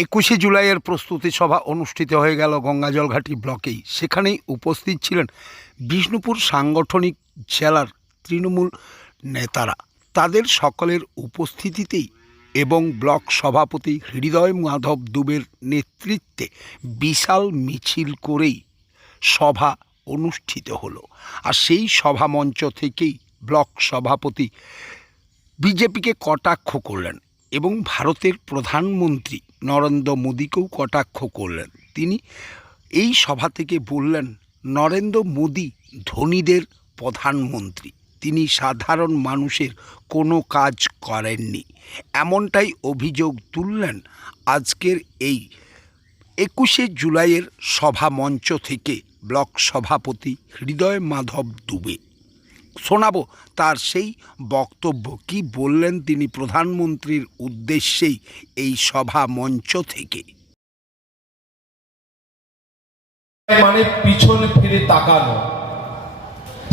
21শে জুলাইয়ের প্রস্তুতি সভা অনুষ্ঠিত হয়ে গেল গঙ্গাজলঘাটি ব্লকেই। সেখানেই উপস্থিত ছিলেন বিষ্ণুপুর সাংগঠনিক জেলার তৃণমূল নেতারা। তাদের সকলের উপস্থিতিতেই এবং ব্লক সভাপতি হৃদয় মাধব দুবের নেতৃত্বে বিশাল মিছিল করেই সভা অনুষ্ঠিত হলো। আর সেই সভা মঞ্চ থেকেই ব্লক সভাপতি বিজেপিকে কটাক্ষ করলেন এবং ভারতের প্রধানমন্ত্রী নরেন্দ্র মোদীকেও কটাক্ষ করলেন। তিনি এই সভা থেকে বললেন, নরেন্দ্র মোদী ধনীদের প্রধানমন্ত্রী, তিনি সাধারণ মানুষের কোনো কাজ করেননি। এমনটাই অভিযোগ তুললেন আজকের এই 21শে জুলাইয়ের সভা মঞ্চ থেকে ব্লক সভাপতি হৃদয় মাধব দুবে। শোনাবো তার সেই বক্তব্য, কি বললেন তিনি প্রধানমন্ত্রীর উদ্দেশ্যেই এই সভা মঞ্চ থেকে। মানে পিছনে ফিরে তাকানো,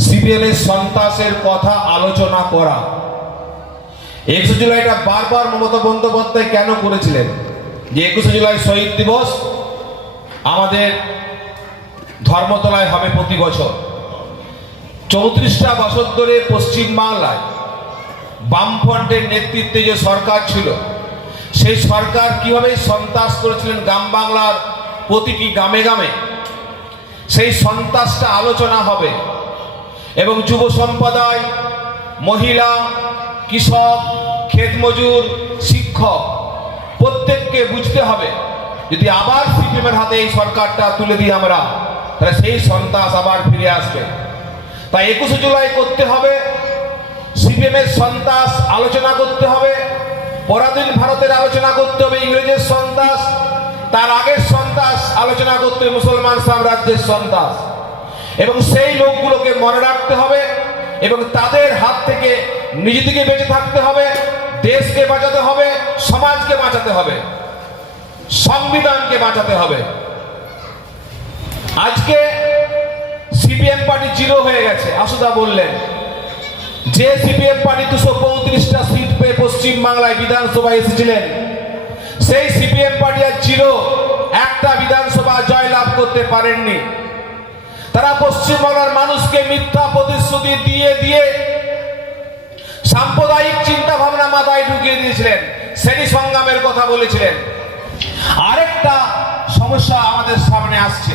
সিপিএমের সন্ত্রাসের কথা আলোচনা করা। 21শে জুলাইটা বারবার মমতা বন্দ্যোপাধ্যায় কেন করেছিলেন যে 21শে জুলাই শহীদ দিবস আমাদের ধর্মতলায় হবে প্রতি বছর। 34টা বছর ধরে পশ্চিমবাংলায় বামফ্রন্টের নেতৃত্বে যে সরকার ছিল, সেই সরকার কিভাবে সন্ত্রাস করেছিলেন গ্রাম বাংলার প্রতিটি গ্রামে গ্রামে, সেই সন্ত্রাসটা আলোচনা হবে। এবং যুব সম্প্রদায়, মহিলা, কৃষক, ক্ষেতমজুর, শিক্ষক প্রত্যেককে বুঝতে হবে, যদি আবার সিপিএমের হাতে এই সরকারটা তুলে দিই আমরা, তাহলে সেই সন্ত্রাস আবার ফিরে আসবে। তাই 21শে জুলাই করতে হবে, সিপিএমের সন্ত্রাস আলোচনা করতে হবে, পরাধীন ভারতের আলোচনা করতে হবে, ইংরেজের সন্ত্রাস, তার আগের সন্ত্রাস আলোচনা করতে হবে, মুসলমান সাম্রাজ্যের সন্ত্রাস। এবং সেই লোকগুলোকে মনে রাখতে হবে এবং তাদের হাত থেকে নিজেদেরকে বেঁচে থাকতে হবে, দেশকে বাঁচাতে হবে, সমাজকে বাঁচাতে হবে, সংবিধানকে বাঁচাতে হবে। আজকে সিপিএম পার্টি জিরো হয়ে গেছে। আসুদা বললেন যে সিপিএম পার্টি 235টা সিট পেয়ে পশ্চিমবাংলায় বিধানসভায় এসেছিলেন, সেই সিপিএম পার্টি আর জিরো, একটা বিধানসভা জয়লাভ করতে পারেননি। তারা পশ্চিমবাংলার মানুষকে মিথ্যা প্রতিশ্রুতি দিয়ে দিয়ে সাম্প্রদায়িক চিন্তা ভাবনা মাথায় ঢুকিয়ে দিয়েছিলেন, শ্রেণী সংগ্রামের কথা বলেছিলেন। আরেকটা সমস্যা আমাদের সামনে আসছে,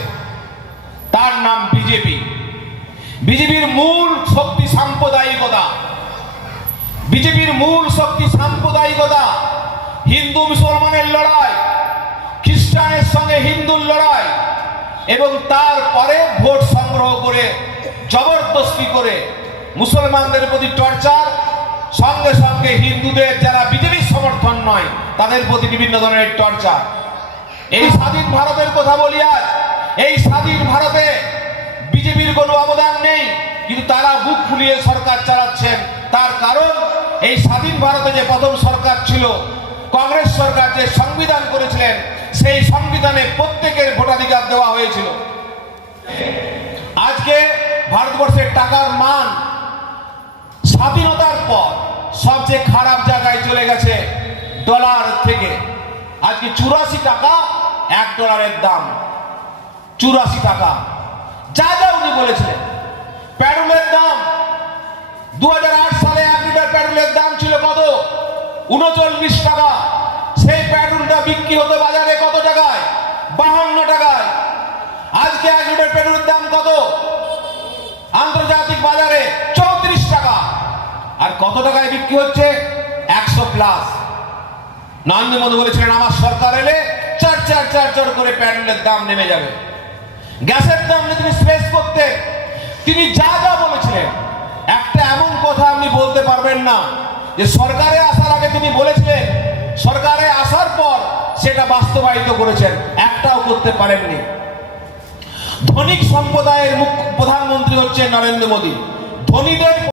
তার নাম বিজেপি। বিজেপির মূল শক্তি সাম্প্রদায়িকতা। বিজেপির মূল শক্তি সাম্প্রদায়িকতা, হিন্দু মুসলমানের লড়াই, খ্রিস্টানের সঙ্গে হিন্দুর লড়াই, এবং তারপরে ভোট সংগ্রহ করে জবরদস্তি করে মুসলমানদের প্রতি টর্চার, সঙ্গে সঙ্গে হিন্দুদের যারা বিজেপির সমর্থন নয় তাদের প্রতি বিভিন্ন ধরনের টর্চার। এই স্বাধীন ভারতের কথা বলি আজ, এই স্বাধীন ভারতে বিজেপির কোনো অবদান নেই, কিন্তু তারা বুক ফুলিয়ে সরকার চালাচ্ছেন। তার কারণ এই স্বাধীন ভারতে যে প্রথম সরকার ছিল, কংগ্রেস সরকার, যে সংবিধান করেছিলেন, সেই সংবিধানে প্রত্যেকের ভোটাধিকার দেওয়া হয়েছিল। আজকে ভারতবর্ষের টাকার মান স্বাধীনতার পর সবচেয়ে খারাপ জায়গায় চলে গেছে। ডলার থেকে আজকে 84 টাকা $1 দাম, 84 টাকা। যা যা উনি বলেছিলেন। পেট্রোলের দাম 2008 সালে 1 লিটার পেট্রোলের দাম ছিল কত? 39 টাকা। সেই পেট্রোলটা বিক্রি হতো বাজারে কত টাকায়? 52 টাকায়। আজকে 1 লিটার পেট্রোলের দাম কত আন্তর্জাতিক বাজারে? 34 টাকা। আর কত টাকায় বিক্রি হচ্ছে? 100+। নরেন্দ্র মোদী বলেছিলেন আমার সরকার এলে চার করে পেট্রোলের দাম নেমে যাবে। গ্যাসের দাম নিয়ে তিনি স্পেস করতে, তিনি যা যা বলেছিলেন, একটা এমন কথা আপনি বলতে পারবেন না যে সরকারে আসার আগে তিনি বলেছিলেন, সরকারে আসার পর সেটা বাস্তবায়িত করেছেন, একটাও করতে পারেননি। ধনিক সম্প্রদায়ের প্রধানমন্ত্রী হচ্ছে নরেন্দ্র মোদী। ধনীদের